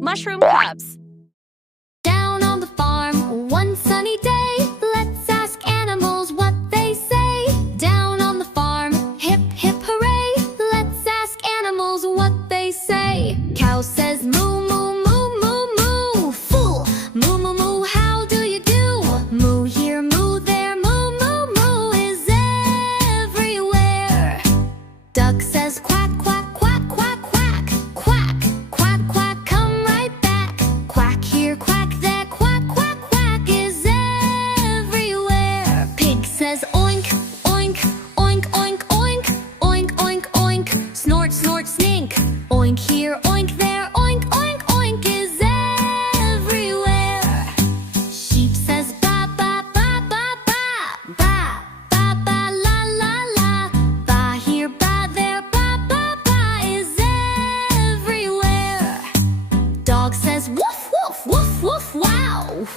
Mushroom cups. Down on the farm, one sunny day, let's ask animals what they say. Down on the farm, hip hip hooray, let's ask animals what they say. Cow says moo moo moo moo moo. Fool, moo moo moo, how do you do? Moo here, moo there, moo moo moo is everywhere. Duck says quack quack quack quack quack. Quack quack quack, come right back. Quack here, quack there, quack quack quack is everywhere. Pig says oink oink oink oink oink oink oink oink. Snort snort snink. Oink here, oink there, oink oink oink is everywhere. Sheep says ba ba ba ba ba. Ba ba ba la la la. Ba here, ba there, ba ba ba is everywhere. Dog says woof woof woof woof wow. Woof